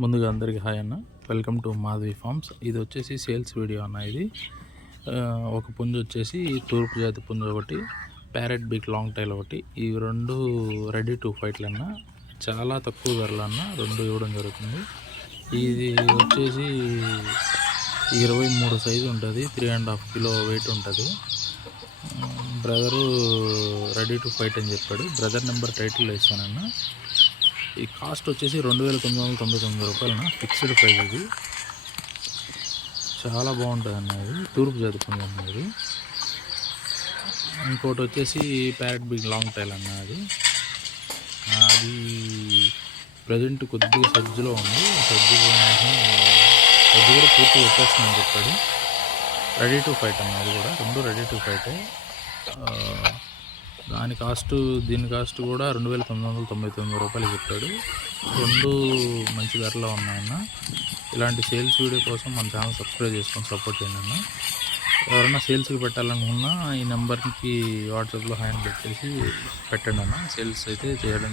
ముందుగా అందరికీ హాయ్ అన్న, వెల్కమ్ టు మాధవి ఫార్మ్స్. ఇది వచ్చేసి సేల్స్ వీడియో అన్న. ఇది ఒక పుంజు వచ్చేసి తూర్పు జాతి పుంజు ఒకటి, ప్యారెట్ బిగ్ లాంగ్ టైల్ ఒకటి. ఇవి రెండు రెడీ టు ఫైట్లు అన్న. చాలా తక్కువ ధరలు అన్న, రెండు ఇవ్వడం జరుగుతుంది. ఇది వచ్చేసి 23 సైజు ఉంటుంది, 3.5 కిలో వెయిట్ ఉంటుంది. బ్రదరు రెడీ టు ఫైట్ అని చెప్పాడు. బ్రదర్ నెంబర్ టైటిల్లో ఇస్తానన్న. ఈ కాస్ట్ వచ్చేసి 2999 రూపాయలన్న, ఫిక్స్డ్ ప్రైస్. ఇది చాలా బాగుంటుంది అన్న. ఇది తూర్పు జాతి పుంజు అన్న. ఇది ఇంకోటి వచ్చేసి ప్యారెట్ బిగ్ లాంగ్ టైల్ అన్న. అది ప్రజెంట్ కొద్దిగా సజ్జులో ఉంది. సజ్జు కూడా పూర్తి వచ్చేస్తుందని చెప్పాడు. రెడీ టు ఫైట్ అన్న. అది కూడా రెండు రెడీ టు ఫైటే. దీని కాస్ట్ కూడా 2999 రూపాయలు చెప్పాడు. రెండు మంచి ధరలో ఉన్నాయన్న. ఇలాంటి సేల్స్ వీడియో కోసం మన ఛానల్ సబ్స్క్రైబ్ చేసుకొని సపోర్ట్ చేయండి అన్న. ఎవరైనా సేల్స్కి పెట్టాలనుకున్నా ఈ నెంబర్కి వాట్సాప్లో హ్యాండ్ పెట్టేసి పెట్టండి అన్న. సేల్స్ అయితే చేయడం